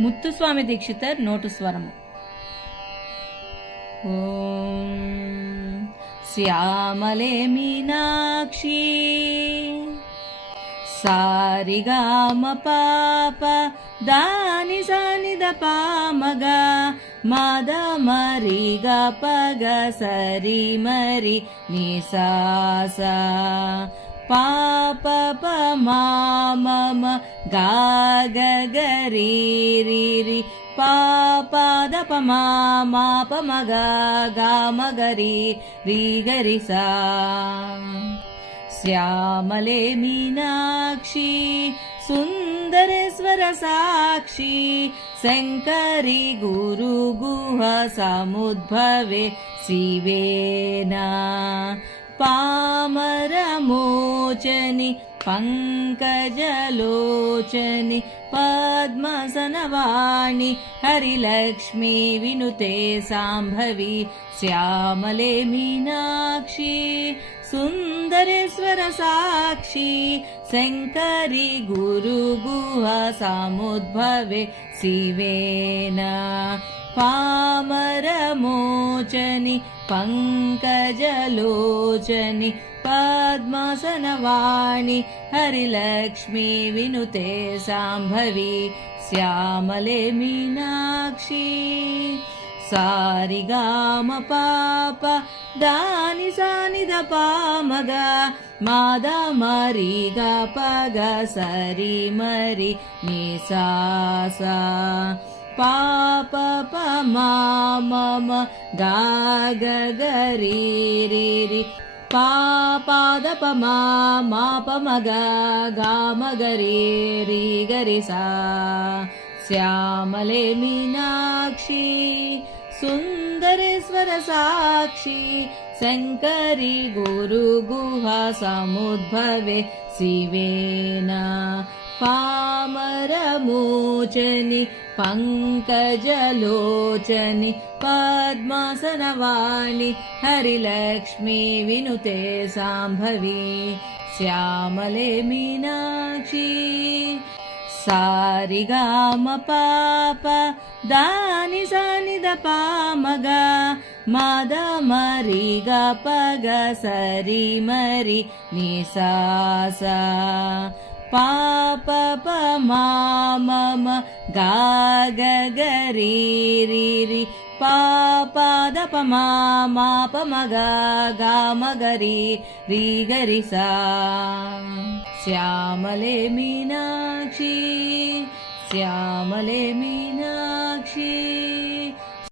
Muthuswami Dikshitar note స్వరము ఓం శ్యామలే మీనాక్షి. సారిగామ పాప దాని సానిద పామగా మద మరిగ పగ సరి మరి నిసాసా. पाप मा मम गा गरीरि पापाद प मापम सा श्यामले मीनाक्षी सुन्दरस्वर साक्षी शङ्करि गुरु समुद्भवे शिवेना। पामरमोचनि पङ्कजलोचनि पद्मसनवाणि हरिलक्ष्मी विनुते साम्भवी श्यामले मीनाक्षी सुन्दरेश्वर साक्षी शङ्करि गुरुगुह समुद्भवे शिवेन पामरमोचनि पङ्कजलोचनि पद्मासनवाणि हरिलक्ष्मी विनुते साम्भवी श्यामले मीनाक्षी సారిగామ పాప దాని సానిద పామగ మాద మరిగ పగ సరి మరి నిసాస పాప ప మామ గాగగరీరి పాపాద ప మాప మగ గామగరి రీ గరి సా श्यामले मीनाक्षी सुन्दरेश्वर साक्षी शङ्करि गुरुगुहा समुद्भवे शिवेन पामरमोचनि पङ्कजलोचनि पद्मासनवाणि हरिलक्ष्मी विनुते साम्भवी श्यामले मीनाक्षी సారిగామ పాప దాని సానిద పామగా మాద మరిగా పగ సరి మరి నిసాస పాప ప మామ గాగగరీరి పాపాద ప మాప మగ గామగరి రీగరి సా. श्यामले मीनाक्षी श्यामले मीनाक्षी